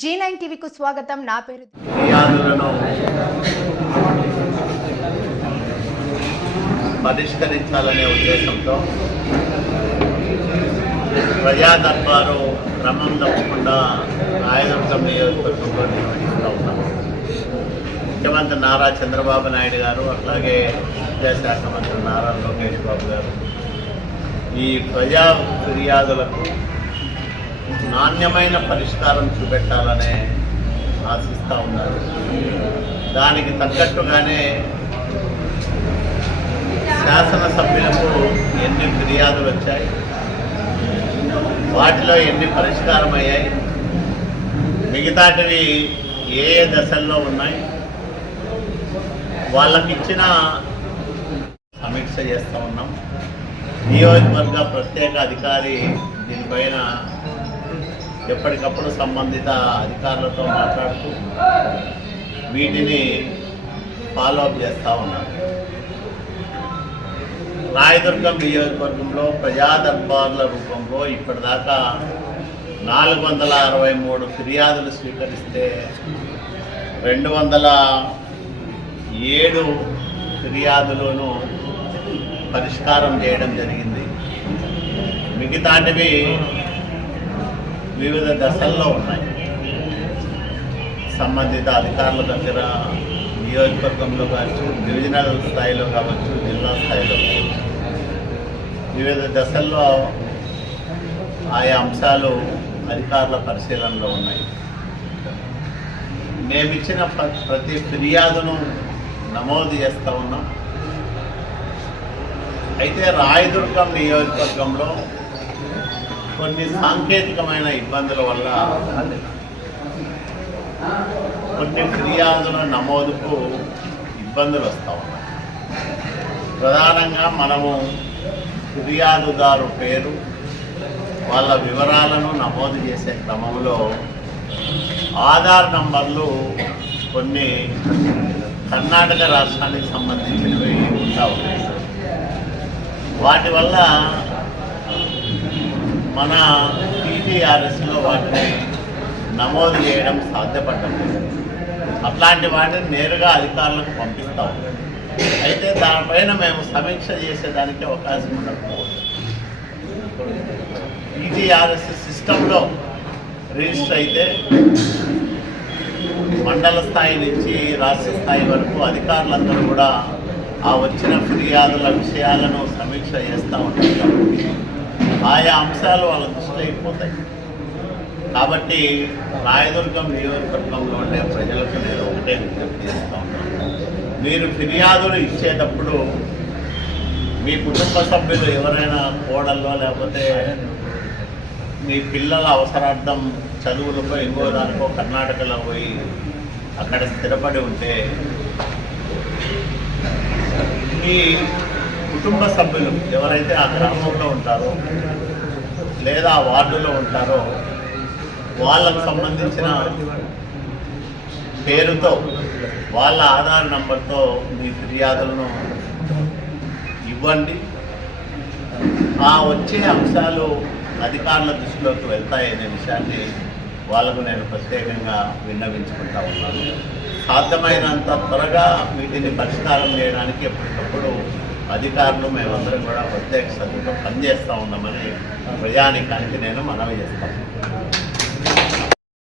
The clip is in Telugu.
జీ నైన్ టీవీకు స్వాగతం. నా పేరు ఫిర్యాదులను పరిష్కరించాలనే ఉద్దేశంతో ప్రజా దర్బారు క్రమం తప్పకుండా రాయదుర్గం నియోజకవర్గంలో నిర్వహిస్తూ ఉన్నాము ముఖ్యమంత్రి నారా చంద్రబాబు నాయుడు గారు అట్లాగే విద్యాశాఖ మంత్రి నారా లోకేష్ బాబు గారు ఈ ప్రజా ఫిర్యాదులకు నాణ్యమైన పరిష్కారం చూపెట్టాలనే ఆశిస్తూ ఉన్నారు. దానికి తగ్గట్టుగానే శాసనసభ్యులకు ఎన్ని ఫిర్యాదులు వచ్చాయి? వాటిలో ఎన్ని పరిష్కారం అయ్యాయి మిగతాటివి ఏ ఏ దశల్లో ఉన్నాయి? వాళ్ళకి ఇచ్చిన సమీక్ష చేస్తూ ఉన్నాం. నియోజకవర్గ ప్రత్యేక అధికారి దీనిపైన ఎప్పటికప్పుడు సంబంధిత అధికారులతో మాట్లాడుతూ వీటిని ఫాలో అప్ చేస్తూ ఉన్నారు రాయదుర్గం నియోజకవర్గంలో ప్రజాదర్బార్ల రూపంలో ఇప్పటిదాకా నాలుగు వందల అరవై మూడు ఫిర్యాదులు స్వీకరిస్తే రెండు వందల ఏడు ఫిర్యాదులను పరిష్కారం చేయడం జరిగింది. మిగతాటివి వివిధ దశల్లో ఉన్నాయి. సంబంధిత అధికారుల దగ్గర నియోజకవర్గంలో కావచ్చు డివిజనల్ స్థాయిలో కావచ్చు జిల్లా స్థాయిలో వివిధ దశల్లో ఆయా అంశాలు అధికారుల పరిశీలనలో ఉన్నాయి. మేమిచ్చిన ప్ర- ప్రతి ఫిర్యాదును నమోదు చేస్తూ ఉన్నాం. అయితే రాయదుర్గం నియోజకవర్గంలో కొన్ని సాంకేతికమైన ఇబ్బందుల వల్ల కొన్ని ఫిర్యాదుల నమోదుకు ఇబ్బందులు వస్తూ ఉన్నాయి. ప్రధానంగా మనము ఫిర్యాదుదారు పేరు వాళ్ళ వివరాలను నమోదు చేసే క్రమంలో ఆధార్ నంబర్లు కొన్ని కర్ణాటక రాష్ట్రానికి సంబంధించినవి ఉంటా ఉన్నాయి. వాటి వల్ల మన టీటీఆర్ఎస్లో వాటిని నమోదు చేయడం సాధ్యపడడం లేదు అట్లాంటి వాటిని నేరుగా అధికారులకు పంపిస్తాం అయితే దానిపైన మేము సమీక్ష చేసేదానికి అవకాశం ఉండకపోవచ్చు. టీటీఆర్ఎస్ సిస్టంలో రిజిస్టర్ అయితే మండల స్థాయి నుంచి రాష్ట్ర స్థాయి వరకు అధికారులందరూ కూడా ఆ వచ్చిన ఫిర్యాదుల విషయాలను సమీక్ష చేస్తూ ఉంటారు. కాబట్టి ఆయా అంశాలు వాళ్ళ దృష్టిలో అయిపోతాయి. కాబట్టి రాయదుర్గం నియోజకవర్గంలో ఉండే ప్రజలకు నేను ఒకటే విజ్ఞప్తి మీరు ఫిర్యాదులు ఇచ్చేటప్పుడు మీ కుటుంబ సభ్యులు ఎవరైనా కోడల్లో లేకపోతే మీ పిల్లల అవసరార్థం చదువులకో ఇంకో దానికో కర్ణాటకలో పోయి అక్కడ స్థిరపడి ఉంటే మీ కుటుంబ సభ్యులు ఎవరైతే ఆ గ్రామంలో ఉంటారో లేదా ఆ వార్డులో ఉంటారో వాళ్ళకు సంబంధించిన పేరుతో వాళ్ళ ఆధార్ నంబర్తో మీ ఫిర్యాదులను ఇవ్వండి. ఆ వచ్చే అంశాలు అధికారుల దృష్టిలోకి వెళ్తాయనే విషయాన్ని వాళ్ళకు నేను ప్రత్యేకంగా విన్నవించుకుంటా ఉన్నాను. సాధ్యమైనంత త్వరగా వీటిని పరిష్కారం చేయడానికి ఎప్పటికప్పుడు అధికారులు మేమందరం కూడా ప్రత్యేక శ్రద్ధతో పనిచేస్తూ ఉన్నామని ప్రజానికానికి నేను మనవి చేస్తాను.